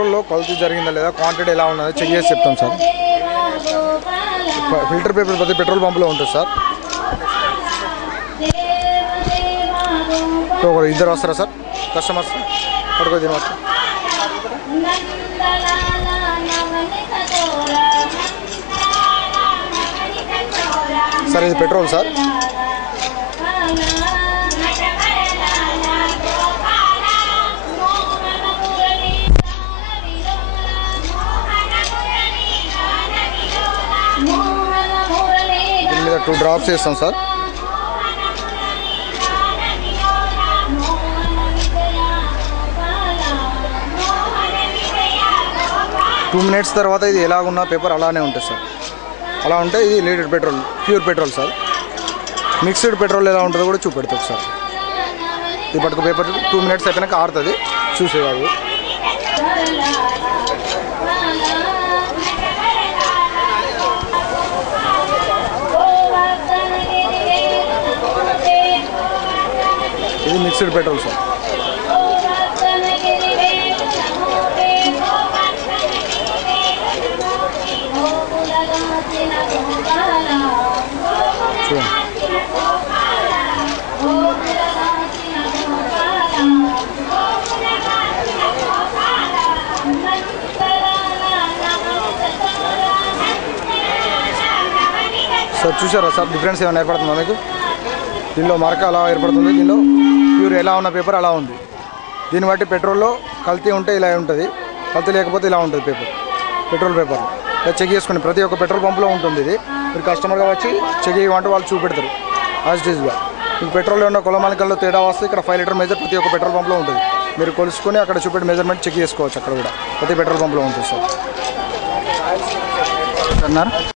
పెట్రోల్లో కల్తీ జరిగిందా లేదా, క్వాంటిటీ ఎలా ఉన్నదో చెక్ చేసి చెప్తాం సార్. ఫిల్టర్ పేపర్ ప్రతి పెట్రోల్ పంపులో ఉంటుంది సార్. ఇద్దరు వస్తారా సార్ కస్టమర్స్? పడుకో దీని వస్తారు సార్. ఇది పెట్రోల్ సార్. దీని మీద 2 డ్రాప్స్ వేస్తాం సార్. టూ మినిట్స్ తర్వాత ఇది ఎలాగున్న పేపర్ అలానే ఉంటుంది సార్. అలా ఉంటే ఇది leaded petrol, pure petrol sir. Mixed petrol ఎలా ఉంటుందో కూడా చూపెడుతుంది సార్. ఇది పట్టుకు పేపర్ 2 మినిట్స్ అయిపోయినాక ఆరుతుంది, చూసేయాలి. ఇది మిక్స్డ్ పెట్రోల్ సార్. సార్ చూసారా సార్ డిఫరెన్స్ ఏమైనా ఏర్పడుతుందా మీకు? దీనిలో మరక అలా ఏర్పడుతుంది, దీనిలో ప్యూర్ ఎలా ఉన్న పేపర్ అలా ఉంది. దీన్ని బట్టి పెట్రోల్లో కల్తీ ఉంటే ఇలా ఉంటుంది, కల్తీ లేకపోతే ఇలా ఉంటుంది పేపర్, పెట్రోల్ పేపర్. ఇలా చెక్ చేసుకుని ప్రతి ఒక్క పెట్రోల్ పంపులో ఉంటుంది. ఇది మీరు కస్టమర్గా వచ్చి చెక్ చేయమంటే వాళ్ళు చూపెడతారు యాజ్ ఇట్ ఈజ్గా. మీకు పెట్రోల్లో ఉన్న కొలమాలికల్లో తేడా వస్తే ఇక్కడ 5 లీటర్ మెజర్ ప్రతి ఒక్క పెట్రోల్ పంపులో ఉంటుంది. మీరు కొలుసుకొని అక్కడ చూపెట్టి మెజర్మెంట్ చెక్ చేసుకోవచ్చు. అక్కడ కూడా ప్రతి పెట్రోల్ పంపులో ఉంటుంది సార్.